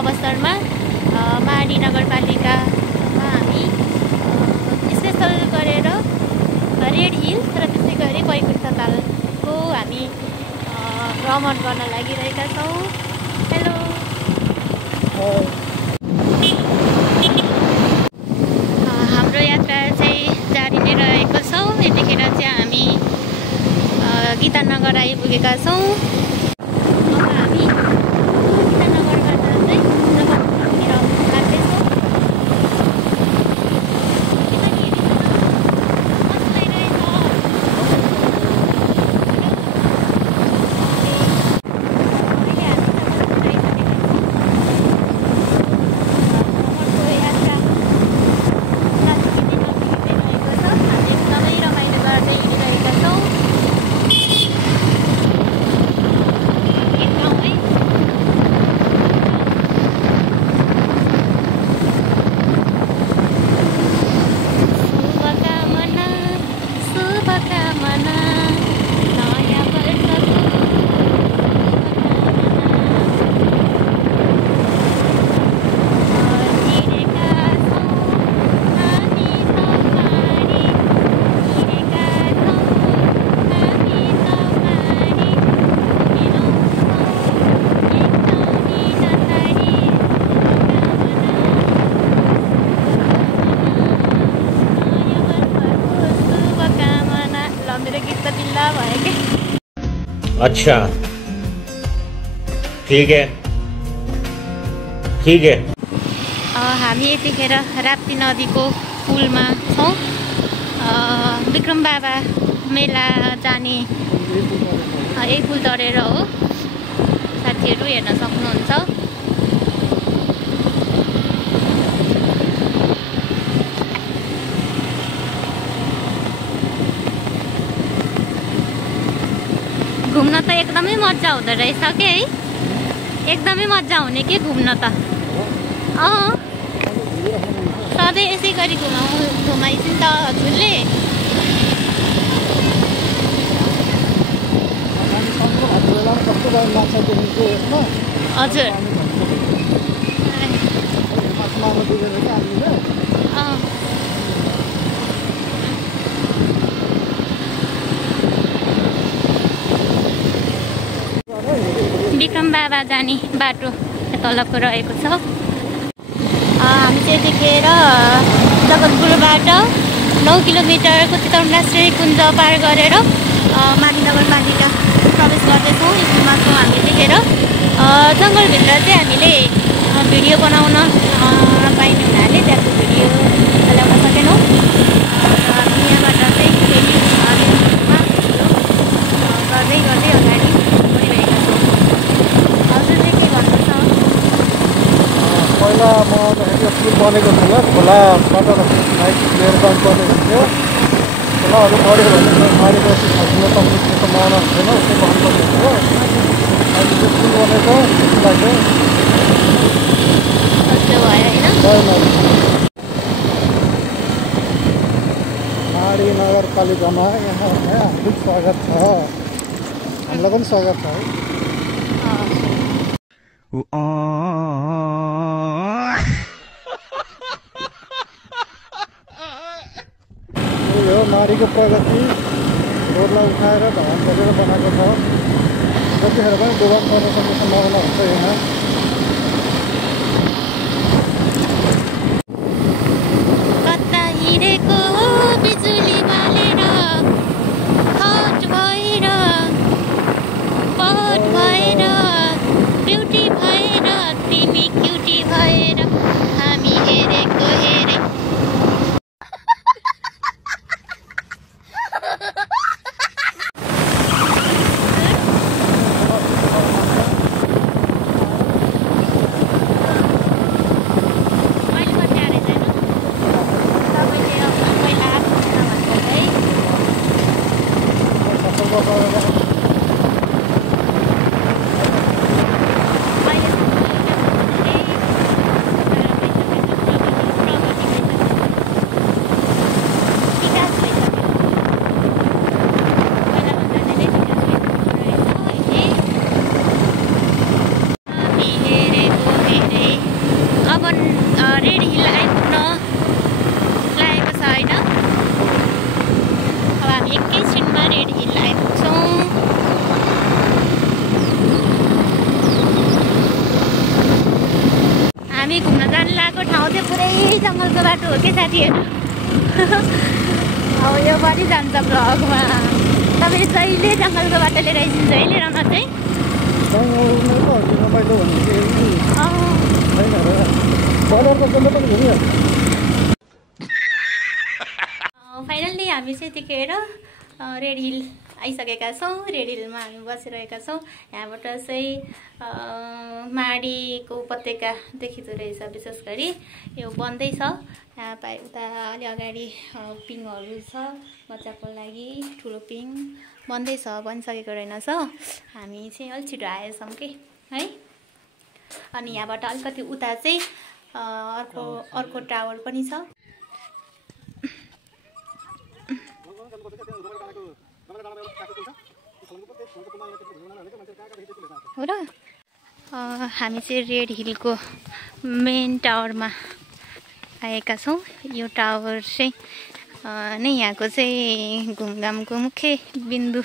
अवसरमा माडी नगरपालिकामा हामी स्पेशल गरेर रेड हिल र त्यसै गरी बैकुण्ठ तालको हामी भ्रमण गर्न लागिरहेका छौँ। हेलो, हाम्रो यात्रा चाहिँ जारी नै रहेको छ। यतिखेर चाहिँ हामी गीतानगर आइपुगेका छौँ। अब हामी गीतानगरबाट चाहिँ नगरतिर लाग्दैछौँ। अच्छा, ठीक है, ठीक है। हामी यतिखेर राप्ती नदीको पुलमा छौँ। विक्रम बाबा मेला जाने यही पुल तरेर हो। साथीहरू हेर्न सक्नुहुन्छ। घुम्न त एकदमै मजा हुँदो रहेछ के है। एकदमै मजा हुने के घुम्न त। सधैँ यसै गरी घुमाइदिनु त हजुरले। हजुर विक्रम बाबा जाने बाटो तलको रहेको छ। हामी चाहिँ यतिखेर जगतपुरबाट 9 किलोमिटरको चितवन राष्ट्रिय कुञ्ज पार गरेर माडी नगरपालिका प्रवेश गर्दैछौँ। स्कुलमा छौँ हामी यतिखेर। जङ्गलभित्र चाहिँ हामीले भिडियो बनाउन पाइने हुनाले त्यहाँको भिडियो चलाउन सकेनौँ। हामी यहाँबाट चाहिँ फेरि गर्दै गर्दै अगाडि बढिरहेका छौँ। हजुरले के भन्नुहुन्छ? पहिला म पुल बनेको थिएन, खोलाबाट बाइक लिएर जानुपर्ने हुन्थ्यो। खोलाहरू बढ्यो भने मारेपछि खस्न सक्ने सम्भावना थिएन, उसले भन्नुपर्ने थियो। अहिले चाहिँ पुल बनेको खुसी लाग्यो। माडी नगरपालिकामा यहाँ हार्दिक स्वागत छ। हामीलाई पनि स्वागत छ है। यो माडीको प्रगति रोडलाई उठाएर भवन गरेर बनाएको छ। जतिखेर पनि डुबान पर्न सक्ने सम्भावना हुन्छ यहाँ। रेड हिल आइपुग्न लागेको छ होइन। अब हामी एकैछिनमा रेड हिल आइपुग्छौँ। हामी घुम्न जानु लागेको ठाउँ चाहिँ पुरै जङ्गलको बाटो हो कि साथीहरू। अब यो पनि जान्छ भ्लगमा। तपाईँ जहिले जङ्गलको बाटो लिएर आइदिन्छ है लिएर चाहिँ फाइनल्ली हामी चाहिँ यतिखेर रेड हिल आइसकेका छौँ। रेड हिलमा हामी बसिरहेका छौँ। यहाँबाट चाहिँ माडीको उपत्यका देखिँदो रहेछ। विशेष गरी यो बन्दै छ। यहाँ उता अलि अगाडि पिङहरू छ बच्चाको लागि, ठुलो पिङ बन्दै छ, बनिसकेको रहेनछ। हामी चाहिँ अलिक छिटो आएछौँ कि है। अनि यहाँबाट अलिकति उता चाहिँ अर्को टावर पनि छ। हो र हामी चाहिँ रेड हिलको मेन टावरमा आएका छौँ। यो टावर चाहिँ नै यहाँको चाहिँ घुमघामको मुख्य बिन्दु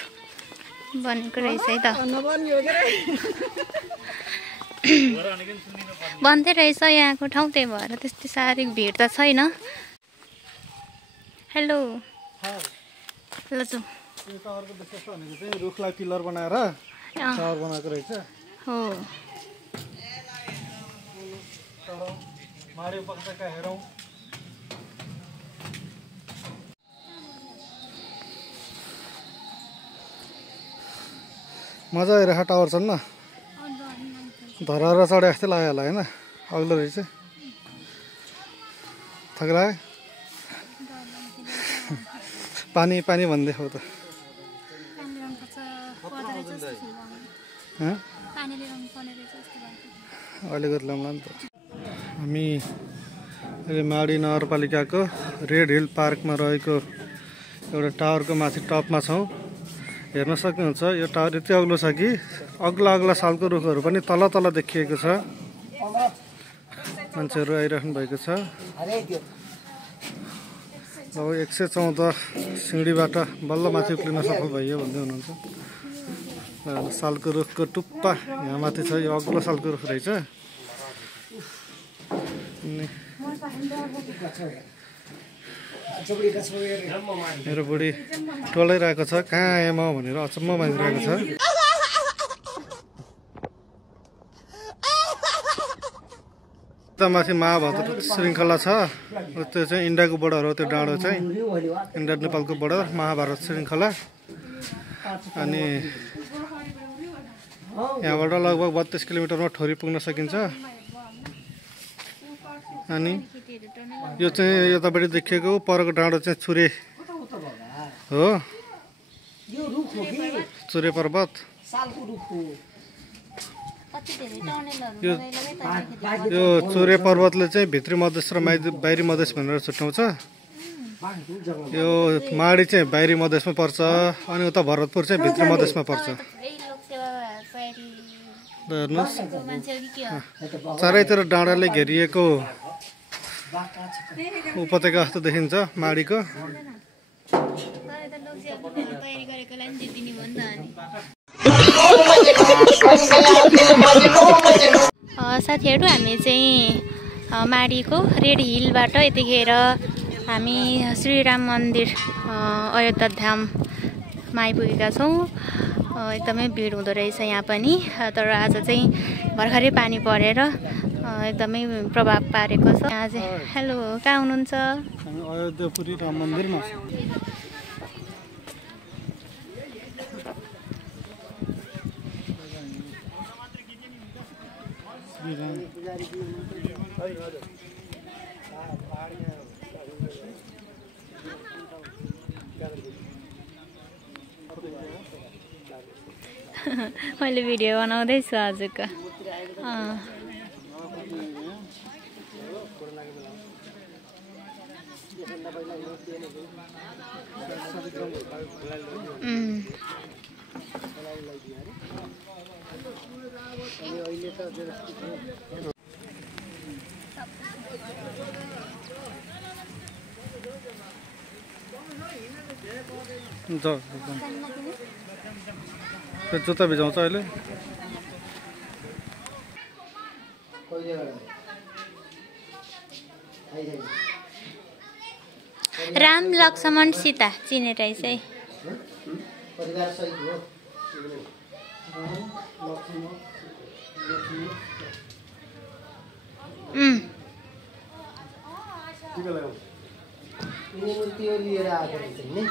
बनेको रहेछ है त। बन्दै रहेछ यहाँको ठाउँ, त्यही भएर त्यस्तै साह्रै भिड त छैन। हेलो लजु टावरको विशेषता भनेको चाहिँ रुखलाई पिलर बनाएर टावर बनाएको रहेछ। हो माडी उपत्यका हेरौँ। मजा आइरहेको टावर छन् न। धराएर चढे जस्तै लाग्यो होला होइन। अग्लो रहेछ। थग्रायो पानी पानी भन्दै हो त। अलिकति लाउँला नि त। हामी अहिले माडी नगरपालिकाको रेड हिल पार्कमा रहेको एउटा टावरको माथि टपमा छौँ। हेर्न सक्नुहुन्छ यो टावर यति अग्लो छ कि अग्ला अग्ला सालको रुखहरू पनि तल तल देखिएको छ। मान्छेहरू आइराख्नु भएको छ। अब 114 सिँढीबाट बल्ल माथि उक्लिन सफल भइयो भन्दै हुनुहुन्छ। सालको रुखको टुप्पा यहाँ माथि छ। यो अग्लो सालको रुख रहेछ। मेरो बुढी टोलाइरहेको छ कहाँ आएँ म भनेर अचम्म मानिरहेको छ। माथि महाभारत श्रृङ्खला छ। त्यो चाहिँ इन्डियाको बोर्डर हो। त्यो डाँडो चाहिँ इन्डिया नेपालको बोर्डर महाभारत श्रृङ्खला। अनि यहाँबाट लगभग 32 किलोमिटरमा ठोरी पुग्न सकिन्छ। अनि यो चाहिँ यतापट्टि देखिएको परको डाँडो चाहिँ छुरे हो। छुरे पर्वत। यो चुरे पर्वतले चाहिँ भित्री मधेस र बाहिरी मधेस भनेर छुट्याउँछ। यो माडी चाहिँ बाहिरी मधेसमा पर्छ। अनि उता भरतपुर चाहिँ भित्री मधेसमा पर्छ। हेर्नुहोस् चारैतिर डाँडाले घेरिएको उपत्यका जस्तो देखिन्छ माडीको। साथीहरू हामी चाहिँ माडीको रेड हिलबाट यतिखेर हामी श्रीराम मन्दिर अयोध्या धाममा आइपुगेका छौँ। एकदमै भिड हुँदो रहेछ यहाँ पनि। तर आज चाहिँ भर्खरै पानी परेर एकदमै प्रभाव पारेको छ। यहाँ चाहिँ हेलो कहाँ हुनुहुन्छ? अयोध्यापुरी राम मन्दिरमा। मैले भिडियो बनाउँदैछु आजको। जुत्ता भिजाउँछ अहिले राम लक्ष्मण सीता चिने रहेछ है परिवार सहित हो त्यो लिएर आएको रहेछ नि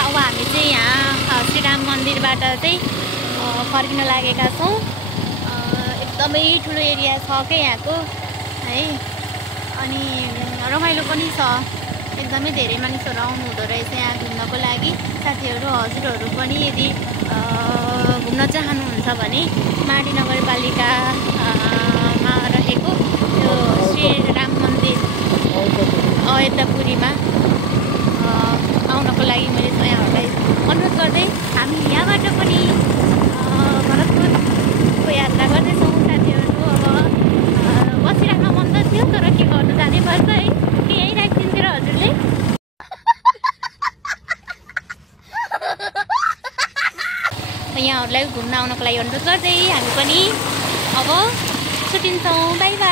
अब हामी चाहिँ यहाँ श्रीराम मन्दिरबाट चाहिँ फर्किन लागेका छौँ। एकदमै ठुलो एरिया छ क्या यहाँको है अनि रमाइलो पनि छ। एकदमै धेरै मानिसहरू आउनु हुँदो रहेछ यहाँ घुम्नको लागि। साथीहरू हजुरहरू पनि यदि घुम्न चाहनुहुन्छ भने माडी नगरपालिकामा रहेको त्यो श्री राम मन्दिर अयोध्यापुरीमा आउनको लागि मैले यहाँहरूलाई अनुरोध गर्दै हामी यहाँबाट पनि भरतपुरको यात्रा गर्दैछौँ। साथीहरू अब बसिराख्न मन त थियो तर के गर्नु जानै पर्छ है कि यहीँ राखिदिन्थ्यो र हजुरले यहाँहरूलाई घुम्न आउनको लागि अनुरोध गर्दै हामी पनि अब छुट्टिन्छौँ। By by.